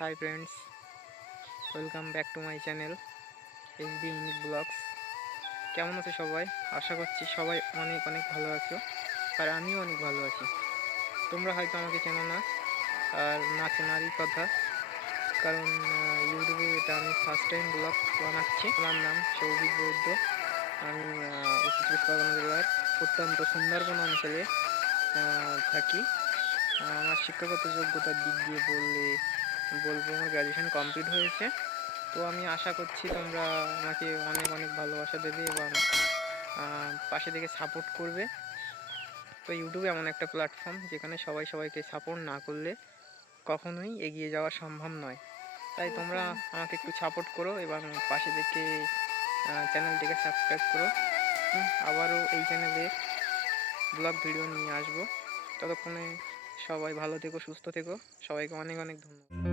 High friends, welcome back to my channel HD unique blogs. কেমন আছে সবাই? আশা করছি সবাই অনেক অনেক ভালো আছো, আর আমিও অনেক ভালো আছি। তোমরা হয়তো আমাকে চেনো না, আর না চেনারই কথা, কারণ ইউটিউবে এটা আমি ফার্স্ট টাইম ব্লগ বানাচ্ছি। আমার নাম সৌভিক বৈদ্য। আমি উত্তর চব্বিশ পরগনা জেলার প্রত্যন্ত সুন্দরবন অঞ্চলে থাকি। আমার শিক্ষাগত যোগ্যতার দিক দিয়ে বলবো আমার গ্র্যাজুয়েশন কমপ্লিট হয়েছে। তো আমি আশা করছি তোমরা আমাকে অনেক অনেক ভালোবাসা দেবে এবং পাশে থেকে সাপোর্ট করবে। তো ইউটিউব এমন একটা প্ল্যাটফর্ম যেখানে সবাই সবাইকে সাপোর্ট না করলে কখনোই এগিয়ে যাওয়া সম্ভব নয়। তাই তোমরা আমাকে একটু সাপোর্ট করো এবং পাশে থেকে চ্যানেলটিকে সাবস্ক্রাইব করো। আবারও এই চ্যানেলে ব্লগ ভিডিও নিয়ে আসবো। ততক্ষণে সবাই ভালো থেকো, সুস্থ থেকো। সবাইকে অনেক অনেক ধন্যবাদ।